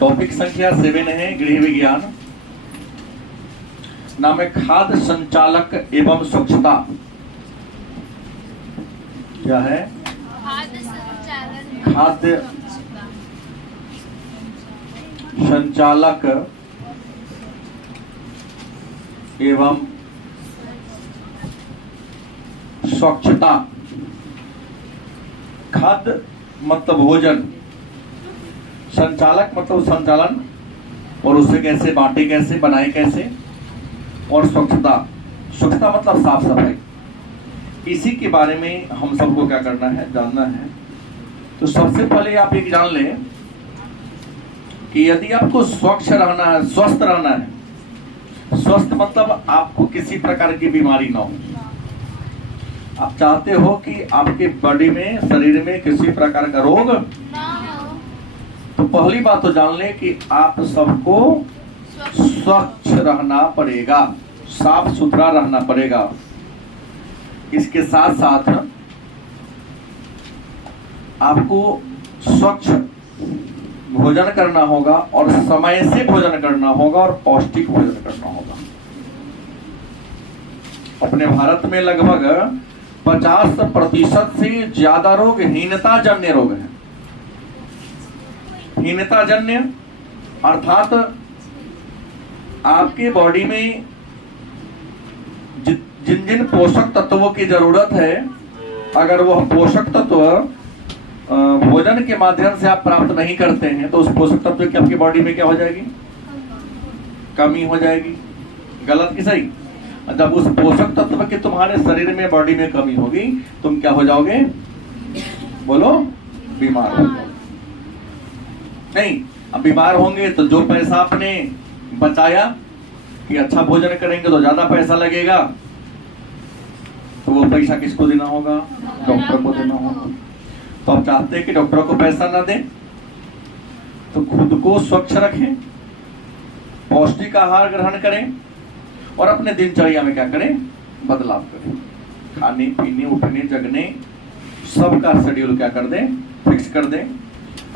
Topic संख्या 7 है गृह विज्ञान। नाम है खाद्य संचालक एवं स्वच्छता। क्या है? खाद्य संचालक एवं स्वच्छता। खाद्य मतलब भोजन, संचालक मतलब संचालन, और उसे कैसे बांटे, कैसे बनाए, कैसे, और स्वच्छता, स्वच्छता मतलब साफ सफाई। इसी के बारे में हम सबको क्या करना है, जानना है। तो सबसे पहले आप एक जान लें कि यदि आपको स्वच्छ रहना है, स्वस्थ रहना है, स्वस्थ मतलब आपको किसी प्रकार की बीमारी ना हो, आप चाहते हो कि आपके बॉडी में, शरीर में किसी प्रकार का रोग ना हो, तो पहली बात तो जान लें कि आप सबको स्वच्छ रहना पड़ेगा, साफ सुथरा रहना पड़ेगा। इसके साथ साथ आपको स्वच्छ भोजन करना होगा और समय से भोजन करना होगा और पौष्टिक भोजन करना होगा। अपने भारत में लगभग 50% से ज्यादा रोग हीनता जन्य रोग हैं। हीनता जन्य अर्थात आपके बॉडी में जिन जिन पोषक तत्वों की जरूरत है, अगर वह पोषक तत्व भोजन के माध्यम से आप प्राप्त नहीं करते हैं तो उस पोषक तत्व की आपकी बॉडी में क्या हो जाएगी, कमी हो जाएगी। गलत कि सही? जब उस पोषक तत्व की तुम्हारे शरीर में, बॉडी में कमी होगी, तुम क्या हो जाओगे, बोलो, बीमार हो जाओगे। नहीं, अब बीमार होंगे तो जो पैसा आपने बचाया कि अच्छा भोजन करेंगे तो ज्यादा पैसा लगेगा, तो वो पैसा किसको देना होगा, डॉक्टर को देना होगा। तो आप चाहते हैं कि डॉक्टर को पैसा ना दें, तो खुद को स्वच्छ रखें, पौष्टिक आहार ग्रहण करें और अपने दिनचर्या में क्या करें, बदलाव करें। खाने पीने, उठने, जगने सबका शेड्यूल क्या कर दें, फिक्स कर दें।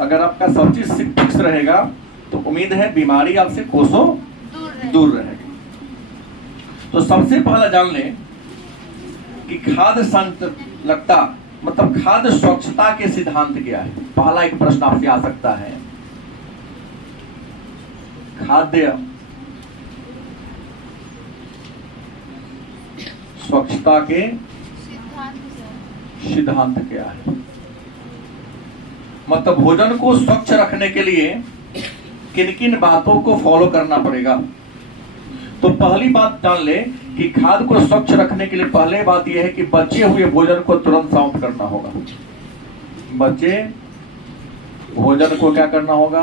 अगर आपका सब चीज फिक्स रहेगा तो उम्मीद है बीमारी आपसे कोसों दूर रहेगी। तो सबसे पहला जान लें कि खाद्य संचालकता मतलब खाद्य स्वच्छता के सिद्धांत क्या है। पहला एक प्रश्न आपसे आ सकता है, खाद्य स्वच्छता के सिद्धांत क्या है। मतलब भोजन को स्वच्छ रखने के लिए किन किन बातों को फॉलो करना पड़ेगा। तो पहली बात जान ले कि खाद्य को स्वच्छ रखने के लिए पहले बात यह है कि बचे हुए भोजन को तुरंत समाप्त करना होगा। बचे भोजन को क्या करना होगा,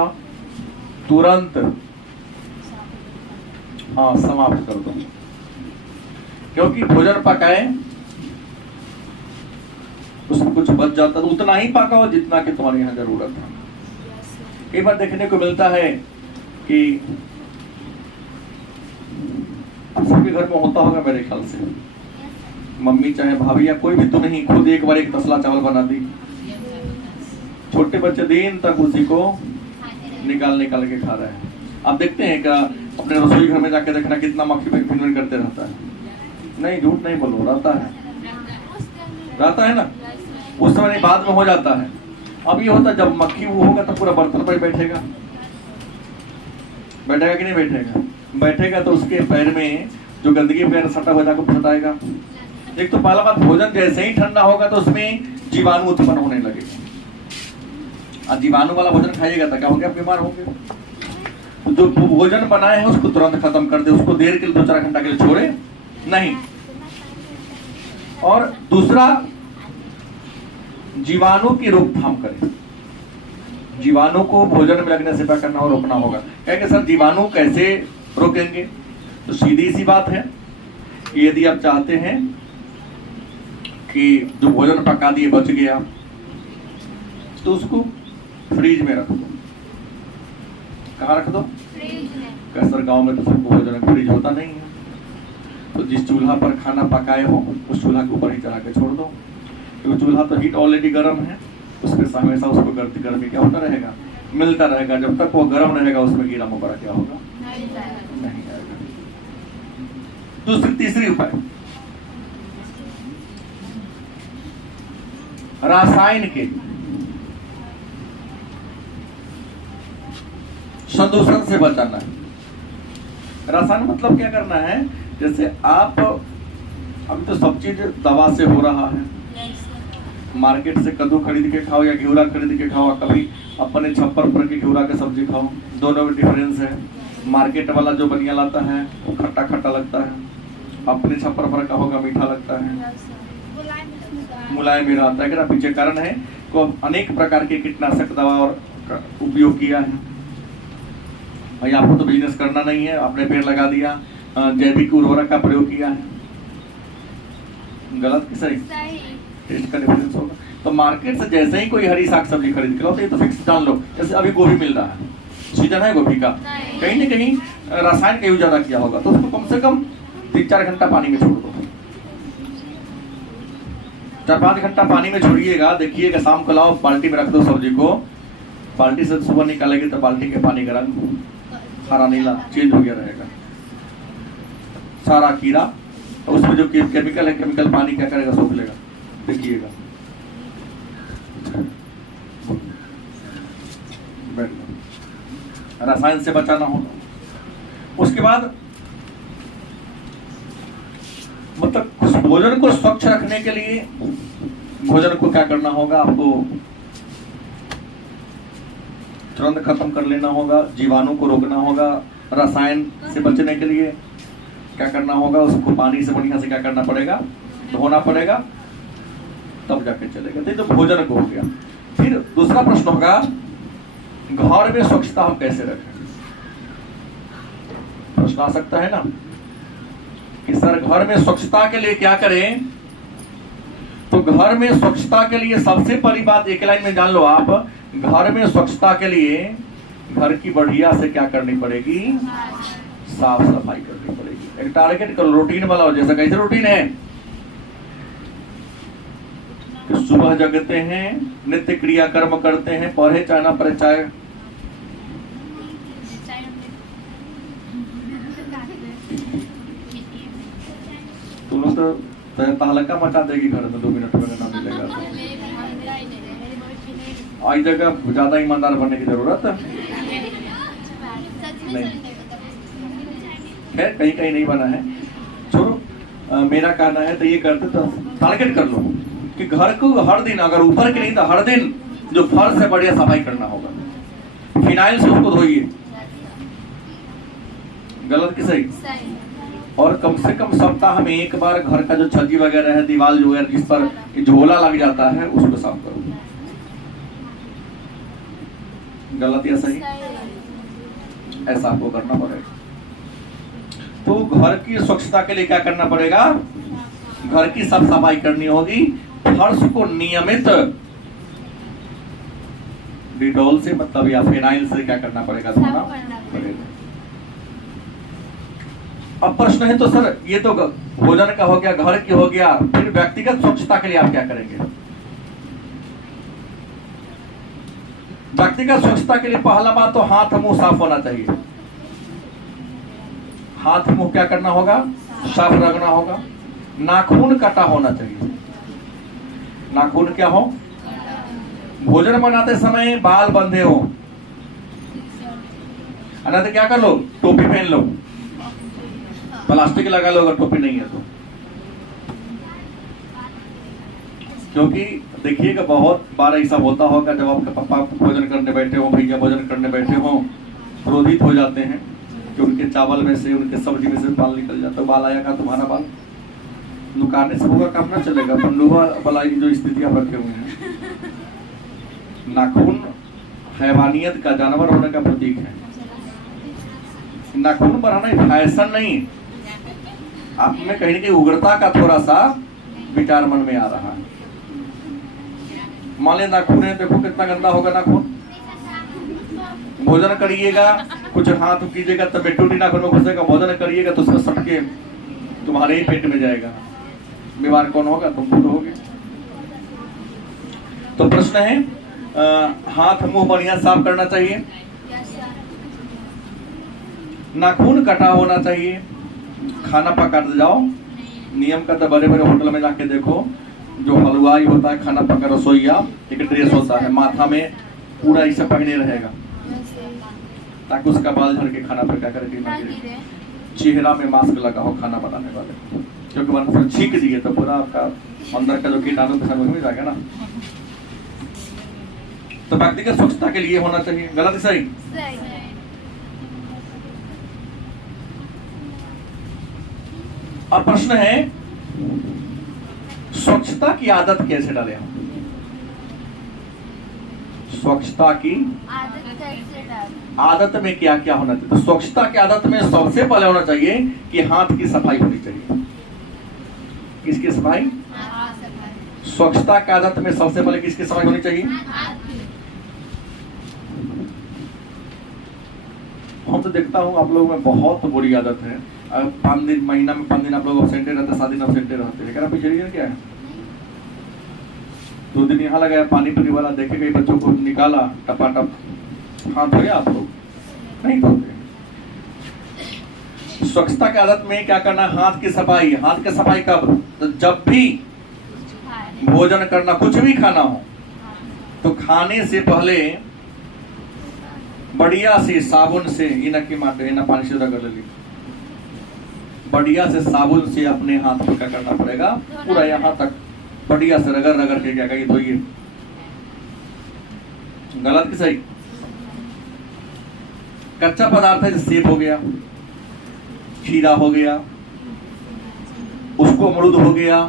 तुरंत समाप्त कर दो। क्योंकि भोजन पकाए उसमें कुछ बच जाता तो उतना ही पकाओ जितना कि तुम्हारे यहाँ जरूरत है। कई बार देखने को मिलता है कि सबके घर में होता होगा मेरे ख्याल से, मम्मी चाहे भाभी या कोई भी, तो नहीं, खुद एक बार एक तसला चावल बना दी, छोटे बच्चे दिन तक उसी को निकाल के खा रहे हैं। आप देखते हैं क्या अपने रसोई घर में जाके देखना कितना मक्खी भिनभिन करते रहता है। नहीं, झूठ नहीं बोलो, रहता है ना। उस समय नहीं, बाद में हो जाता है। अब ये होता है जब मक्खी वो होगा तो पूरा बर्तन पर बैठेगा कि नहीं बैठेगा तो उसके पैर में जो गंदगी वगैरह सटा हुआ जाकर सटाएगा। एक तो पहला बात, भोजन जैसे ही ठंडा होगा तो उसमें जीवाणु उत्पन्न होने लगेगा। और जीवाणु वाला भोजन खाइएगा तो क्या होगा, बीमार होंगे। तो जो भोजन बनाए हैं उसको तुरंत खत्म कर दे, उसको देर के लिए 2-4 घंटा के लिए छोड़े नहीं। और दूसरा, जीवाणु की रोकथाम करें। जीवाणु को भोजन में लगने से क्या करना और रोकना होगा। कहेंगे सर जीवाणु कैसे रोकेंगे? तो सीधी सी बात है कि यदि आप चाहते हैं कि जो भोजन पका दिए बच गया तो उसको फ्रिज में रख दो। कहाँ रख दो? सर गांव में तो सबको भोजन फ्रिज होता नहीं है, तो जिस चूल्हा पर खाना पकाए हो उस चूल्हा के ऊपर ही चढ़ा के छोड़ दो, क्योंकि चूल्हा तो हीट ऑलरेडी गर्म है, उसके हमेशा उसको गर्मी क्या होता रहेगा, मिलता रहेगा, जब तक वो गर्म रहेगा उसमें कीड़ा मकोड़ा क्या होगा, नहीं आएगा। तीसरी उपाय रासायन के प्रदूषण से बचाना है। रासायन मतलब क्या करना है, जैसे आप अभी तो सब चीज दवा से हो रहा है, मार्केट से कद्दू खरीद के खाओ या घिउरा खरीद के खाओ, कभी अपने छप्पर पर के घिउरा के सब्जी खाओ, दोनों में डिफरेंस है। मार्केट वाला जो बनिया लाता है वो खट्टा खट्टा लगता है, अपने छप्पर पर का होगा मीठा लगता है, मुलायम भी रहता है। पीछे कारण है को अनेक प्रकार के कीटनाशक दवा और उपयोग किया है। भाई आपको तो बिजनेस करना नहीं है, आपने पेड़ लगा दिया, जैविक उर्वरक का प्रयोग किया है, गलत कि सही? टेस्ट का डिफरेंस होगा। तो मार्केट से जैसे ही कोई हरी साग सब्जी खरीद के लो तो ये तो फिक्स जान लो, जैसे अभी गोभी मिल रहा है, सीजन है गोभी का, कहीं न कहीं रासायन का यूज ज्यादा किया होगा, तो उसको कम से कम 3-4 घंटा पानी में छोड़ दो। 4-5 घंटा पानी में छोड़िएगा, देखिएगा शाम को लाओ बाल्टी में रख दो सब्जी को, बाल्टी से सुबह निकालेगी तो बाल्टी के पानी का रंग हरा नीला चेंज हो गया रहेगा, सारा कीड़ा। तो उसमें जो केमिकल है, केमिकल पानी क्या करेगा, सोख लेगा, देखिएगा। रासायन से बचाना होगा। उसके बाद मतलब उस भोजन को स्वच्छ रखने के लिए भोजन को क्या करना होगा, आपको तुरंत खत्म कर लेना होगा, जीवाणु को रोकना होगा। रसायन से बचने के लिए क्या करना होगा, उसको पानी से बढ़िया से क्या करना पड़ेगा, धोना पड़ेगा, तब जाके चलेगा। तो ये तो भोजन को हो गया। फिर दूसरा प्रश्न होगा, घर में स्वच्छता हम कैसे रखें? प्रश्न आ सकता है ना कि सर घर में स्वच्छता के लिए क्या करें? तो घर में स्वच्छता के लिए सबसे पहली बात एक लाइन में जान लो आप, घर में स्वच्छता के लिए घर की बढ़िया से क्या करनी पड़ेगी, साफ सफाई करनी पड़ेगी। एक टारगेट करो, रूटीन बनाओ। जैसा कैसे रूटीन है कि सुबह जगते हैं, नित्य क्रिया कर्म करते हैं, पढ़े चाहे ना पढ़े, चाहे तुम लोग तो तहलका मचा देगी घर में 2 मिनट में ना मिलेगा तो। आज जगह ज्यादा ईमानदार बनने की जरूरत नहीं, खैर कहीं कहीं नहीं बना है, छोड़ो। मेरा कहना है तो ये करते तो टारगेट कर लो कि घर को हर दिन, अगर ऊपर की नहीं तो हर दिन जो फर्श है बढ़िया सफाई करना होगा, फिनाइल से उसको धोइए, गलत कि सही? और कम से कम सप्ताह में एक बार घर का जो छज्जी वगैरह है, दीवार जो है जिस पर झोला लग जाता है, उसको साफ करो। गलत या सही? ऐसा आपको करना पड़ेगा। तो घर की स्वच्छता के लिए क्या करना पड़ेगा, घर की साफ सफाई करनी होगी। फर्श को नियमित डिटॉल से मतलब या फिनाइल से क्या करना पड़ेगा, धोना पड़ेगा। अब प्रश्न है तो सर ये तो भोजन का हो गया, घर की हो गया, फिर व्यक्तिगत स्वच्छता के लिए आप क्या करेंगे? व्यक्तिगत स्वच्छता के लिए पहला बात तो हाथ मुंह साफ होना चाहिए। हाथ मुंह क्या करना होगा, साफ रखना होगा। नाखून कटा होना चाहिए। नाखून क्या हो, भोजन बनाते समय बाल बंधे हो, तो क्या कर लो, टोपी पहन लो, प्लास्टिक लगा लो अगर टोपी नहीं है तो। क्योंकि देखिएगा बहुत बार ऐसा होता होगा, जब आपके पापा भोजन करने बैठे हो, भैया भोजन करने बैठे हो, क्रोधित हो जाते हैं कि उनके चावल में से, उनके सब्जी में से बाल निकल जाता है। बाल आया का तुम्हारा बाल लुकाने से होगा, काम ना चलेगा। पंडुआ बलाई जो स्थिति आप रखे हुए हैं। नाखून हैवानियत का, जानवर होने का प्रतीक है। नाखून बढ़ाना फैशन नहीं, आप में कहीं न कहीं उग्रता का थोड़ा सा विचार मन में आ रहा है। मान ले नाखून है, देखो कितना गंदा होगा नाखून। भोजन करिएगा, कुछ हाथ कीजिएगा तो मिट्टी नाखून में घुसेगा। भोजन करिएगा तो उसका सटके तुम्हारे ही पेट में जाएगा। बीमार कौन होगा, तुम खुद होगे। तो प्रश्न है हाथ मुंह बढ़िया साफ करना चाहिए, नाखून कटा होना चाहिए, खाना पकाते जाओ नियम का। तो बड़े बड़े होटल में जाके देखो, जो हलवाई होता है, खाना पका रसोईया, एक ड्रेस होता है, माथा में पूरा इसे पहने रहेगा ताकि उसका बाल झड़ के खाना पका करके ना गिरे। चेहरा में मास्क लगा हो खाना बनाने वाले, क्योंकि वरना छींक दिए तो पूरा आपका अंदर का जो कीटाणु के संग में जाएगा ना। तो व्यक्तिगत स्वच्छता के लिए होना चाहिए। गलत है सही? अब प्रश्न है, स्वच्छता की आदत कैसे डालें हम? स्वच्छता की आदत में क्या क्या होना चाहिए? तो स्वच्छता की आदत में सबसे पहले होना चाहिए कि हाथ की सफाई होनी चाहिए। किसकी सफाई? स्वच्छता की आदत में सबसे पहले किसकी सफाई होनी चाहिए? हम तो देखता हूँ आप लोगों में बहुत बुरी आदत है। 5 दिन, महीना में 5 दिन आप लोग अब्सेंटे रहते हैं, 7 दिन अब्सेंटे रहते हैं। लेकिन पीछे रीजन क्या है? 2 दिन यहाँ लगाया, पानी पीने वाला देखे गए, बच्चों को निकाला, टपाटप हाथ धोया, आप लोग नहीं धोते। स्वच्छता की आदत में क्या करना? हाथ की सफाई। हाथ की सफाई कब? तो जब भी भोजन करना, कुछ भी खाना हो, तो खाने से पहले बढ़िया से साबुन से पानी से रगड़ ली, बढ़िया से साबुन से अपने हाथ को क्या करना पड़ेगा? पूरा यहाँ तक बढ़िया से रगड़ रगड़ के क्या कहिए धोइए। गलत कि सही? कच्चा पदार्थ है, जैसे सेब हो गया, खीरा हो गया, उसको अमरूद हो गया,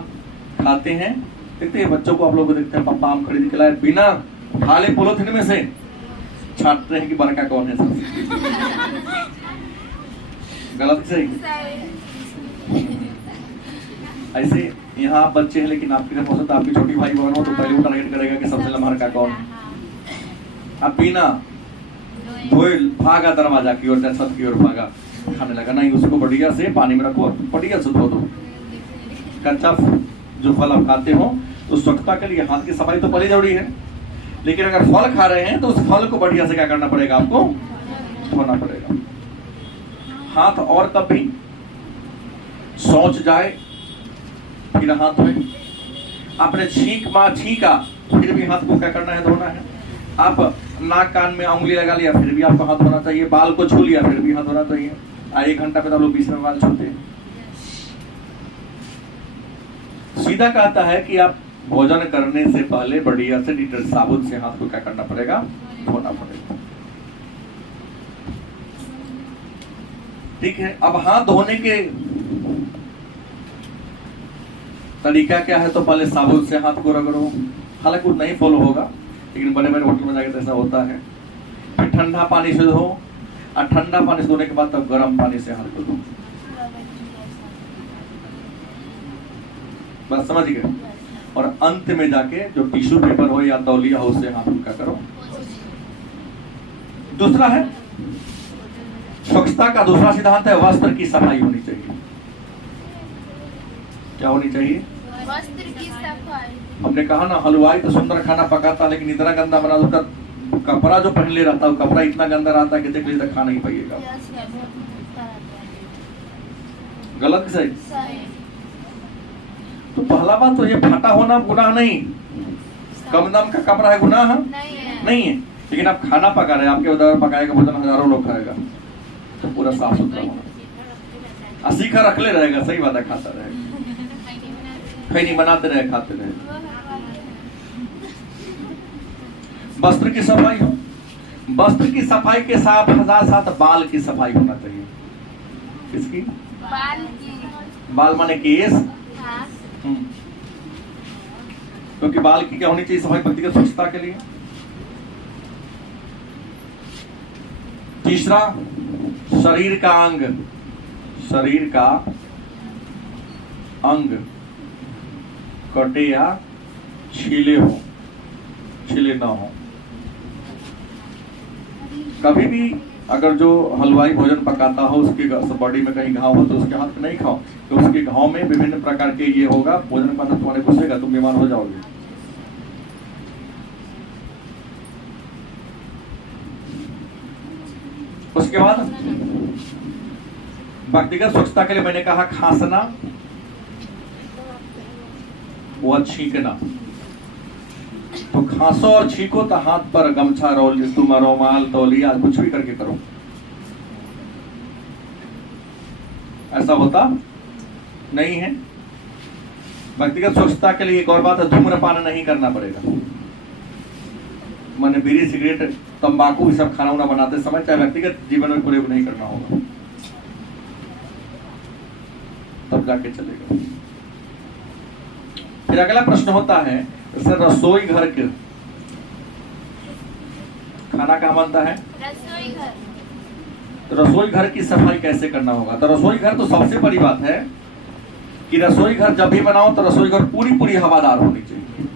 खाते हैं। देखते हैं बच्चों को, आप लोग को देखते हैं, पापा आम खरीद के लाए, बिना उठा ले पॉलिथीन में से, छांटते हैं कि बड़का कौन है सबसे। गलत कि सही? ऐसे यहाँ आप बच्चे हैं, लेकिन आपकी जब हो सकता है आपकी छोटी भाई बहन हो तो पहले वो टारगेट करेगा कि सबसे लम्हा का कौन है। अब बिना धोए भागा दरवाजा की ओर, छत की ओर भागा, खाने लगा। नहीं, उसको बढ़िया से पानी में रखो, बढ़िया से धो दो। कच्चा जो फल आप खाते हो, तो स्वच्छता के लिए हाथ की सफाई तो पहले जरूरी है, लेकिन अगर फल खा रहे हैं तो उस फल को बढ़िया से क्या करना पड़ेगा? आपको धोना पड़ेगा। हाथ और तब भी शौच जाए फिर हाथ धोए। आपने छींका फिर भी हाथ को क्या करना है? धोना है। आप नाक कान में उंगली लगा लिया फिर भी आपको हाथ धोना चाहिए। बाल को छू लिया फिर भी हाथ धोना चाहिए। 1 घंटा पे तो लोग 20 में बाल छूते हैं। सीधा कहता है कि आप भोजन करने से पहले बढ़िया से डिटर्जेंट साबुन से हाथ को क्या करना पड़ेगा? धोना पड़ेगा। ठीक है। अब हाथ धोने के तरीका क्या है? तो पहले साबुन से हाथ को रगड़ो। हालांकि नहीं फॉलो होगा, लेकिन बड़े बड़े होटल में जाकर तो ऐसा होता है। फिर ठंडा पानी से धो, और ठंडा पानी से धोने के बाद तब गर्म पानी से हाथ को धो। बस समझ गए? और अंत में जाके जो टिश्यू पेपर हो या तौलिया हो उससे हाथ उल्का करो। दूसरा है, स्वच्छता का दूसरा सिद्धांत है वस्त्र की सफाई होनी चाहिए। क्या होनी चाहिए? वस्त्र की सफाई। हमने कहा ना, हलवाई तो सुंदर खाना पकाता, लेकिन इतना गंदा बना, उसका कपड़ा जो पहन ले रहता है, कपड़ा इतना गंदा रहता है कि देख लीजिए खा नहीं पाइएगा। गलत कि सही? तो पहला बात तो ये फटा होना गुनाह नहीं, कम दाम का कपड़ा है गुनाह नहीं है। लेकिन आप खाना पका रहे हैं, आपके उधर पकाएगा भोजन हजारों लोग खाएगा, तो पूरा साफ सुथरा होना। सीखा रख ले रहेगा, सही बात है, खाता रहेगा, खैनी बनाते रहे, खाते रहे। वस्त्र की सफाई हो। वस्त्र की सफाई के साथ साथ बाल की सफाई होना चाहिए। किसकी? बाल की। बाल माने केस। क्योंकि बाल की क्या होनी चाहिए सफाई? व्यक्तिगत स्वच्छता के लिए। तीसरा, शरीर का अंग, शरीर का अंग कटे या छीले हो, छीले ना हो। कभी भी अगर जो हलवाई भोजन पकाता हो उसके बॉडी में कहीं घाव हो तो उसके हाथ में नहीं खाओ, तो उसके घाव में विभिन्न प्रकार के ये होगा, भोजन पाना तुम्हारे घुसेगा, तुम बीमार हो जाओगे। उसके बाद व्यक्तिगत स्वच्छता के लिए मैंने कहा खांसना व छींकना। तो खांसो और छींको तो हाथ पर गमछा तुम रुमाल तौलिया कुछ भी करके करो, ऐसा होता नहीं है। व्यक्तिगत स्वच्छता के लिए एक और बात है, धूम्रपान नहीं करना पड़ेगा। मैंने बीड़ी सिगरेट तंबाकू सब खाना वाना बनाते समय चाहे व्यक्तिगत जीवन में प्रयोग नहीं करना होगा, तब जाके चलेगा। फिर अगला प्रश्न होता है जैसे रसोई घर के खाना कहाँ बनता है? रसोई घर। तो रसोई घर की सफाई कैसे करना होगा? तो रसोई घर तो सबसे बड़ी बात है कि रसोई घर जब भी बनाओ तो रसोई घर पूरी हवादार होनी चाहिए।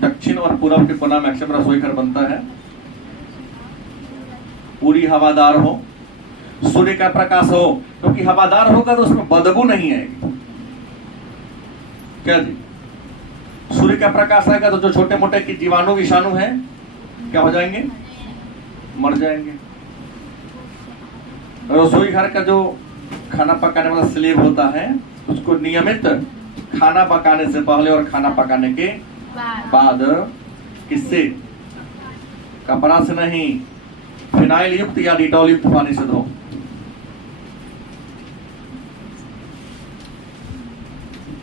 दक्षिण और पूर्व के कोना में अक्सर रसोई घर बनता है, पूरी हवादार हो, सूर्य का प्रकाश हो, क्योंकि हवादार होगा तो उसमें बदबू नहीं आएगी। क्या जी? सूर्य का प्रकाश आएगा तो जो छोटे मोटे की जीवाणु विषाणु हैं क्या हो जाएंगे? मर जाएंगे। रसोई घर का जो खाना पकाने वाला स्लेव होता है उसको नियमित खाना पकाने से पहले और खाना पकाने के बाद किससे? कपड़ा से नहीं, फिनाइल युक्त या डिटॉल युक्त पानी से धो।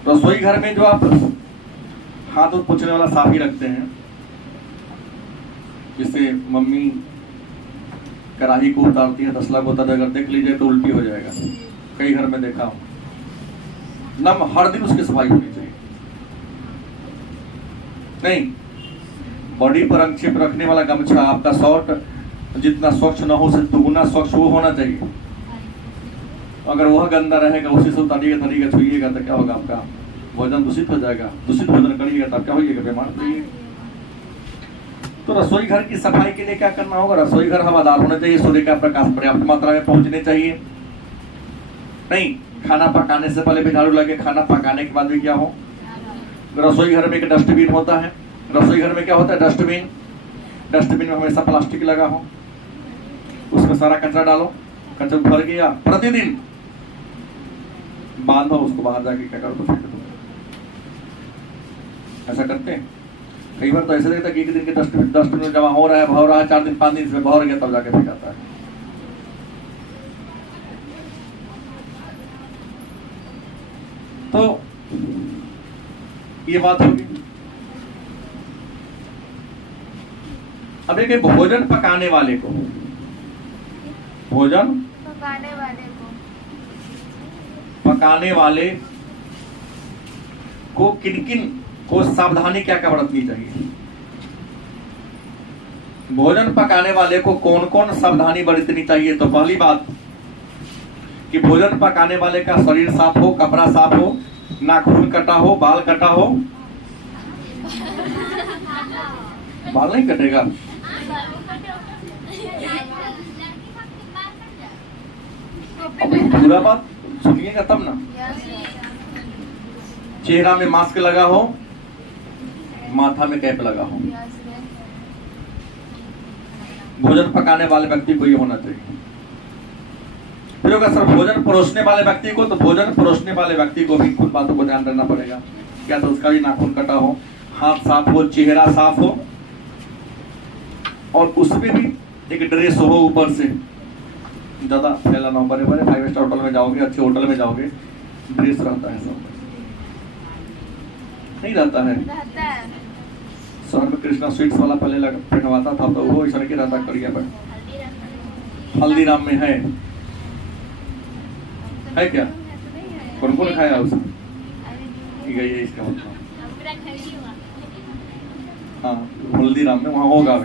रसोई घर में जो आप हाथ पोंछने वाला साफी रखते हैं, जिससे मम्मी कढ़ाई को उतारती है, तसला को उतारती है, अगर देख लीजिए तो उल्टी हो जाएगा। कई घर में देखा हूं। नम हर दिन उसकी सफाई होनी चाहिए। नहीं, बॉडी पर अंगछेप रखने वाला गमछा आपका शॉर्ट जितना स्वच्छ न हो उससे दुगुना स्वच्छ वो होना चाहिए। अगर वह गंदा रहेगा, उसी से उतारिएगा छुइएगा तो क्या होगा? आपका भोजन दूषित हो जाएगा। दूषित भोजन करिएगा तो क्या होइएगा? बीमार पड़िएगा। तो रसोई घर की सफाई के लिए क्या करना होगा? रसोई घर हवादार होना चाहिए, सूर्य का प्रकाश पर्याप्त मात्रा में पहुंचने चाहिए। नहीं, खाना पकाने से पहले भी झाड़ू लगे, खाना पकाने के बाद भी क्या हो? रसोई घर में एक डस्टबिन होता है। रसोई घर में क्या होता है? डस्टबिन। डस्टबिन में हमेशा प्लास्टिक लगा हो, उसमें सारा कचरा डालो, कचरा भर गया प्रतिदिन बांधो, उसको बाहर जाके क्या करो? तो फेंक दो। ऐसा करते हैं। कई बार तो ऐसे देखता कि एक दिन के डस्टबिन में जमा हो रहा है 4 दिन 5 दिन इसमें भर गया, तब जाके फेंकाता है। तो ये बात होगी। अब एक भोजन पकाने वाले को किन किन को सावधानी क्या क्या बरतनी चाहिए? भोजन पकाने वाले को कौन कौन सावधानी बरतनी चाहिए? तो पहली बात कि भोजन पकाने वाले का शरीर साफ हो, कपड़ा साफ हो, नाखून कटा हो, बाल कटा हो। बाल नहीं कटेगा? पूरा बात सुनिएगा तब ना। चेहरा में मास्क लगा हो, माथा में कैप लगा हो। भोजन पकाने वाले व्यक्ति को ये होना चाहिए। फिर अगर सर भोजन परोसने वाले व्यक्ति को, तो भोजन परोसने वाले व्यक्ति को भी कुछ बातों को ध्यान रखना पड़ेगा। क्या? तो उसका भी नाखून कटा हो, हाथ साफ हो, चेहरा साफ हो, और उसमें भी एक ड्रेस हो ऊपर से, ज्यादा फैला ना हो। बड़े बड़े 5 स्टार होटल में जाओगे, अच्छे होटल में जाओगे, ड्रेस रहता है, सब नहीं रहता है। शहर में कृष्णा स्वीट्स वाला पहले पहनवाता था, तो वो ऐसा के रहता करिया पर। हल्दीराम में है क्या? कौन कौन खाया उसमें? गई है इसका मतलब। हाँ, हल्दीराम में वहाँ होगा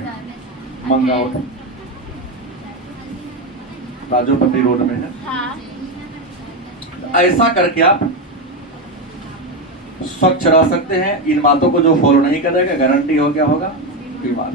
मंगा होटल, राजोपति रोड में है। ऐसा करके आप स्वच्छ रह सकते हैं। इन बातों को जो फॉलो नहीं करेगा, गारंटी हो क्या होगा? बीमार।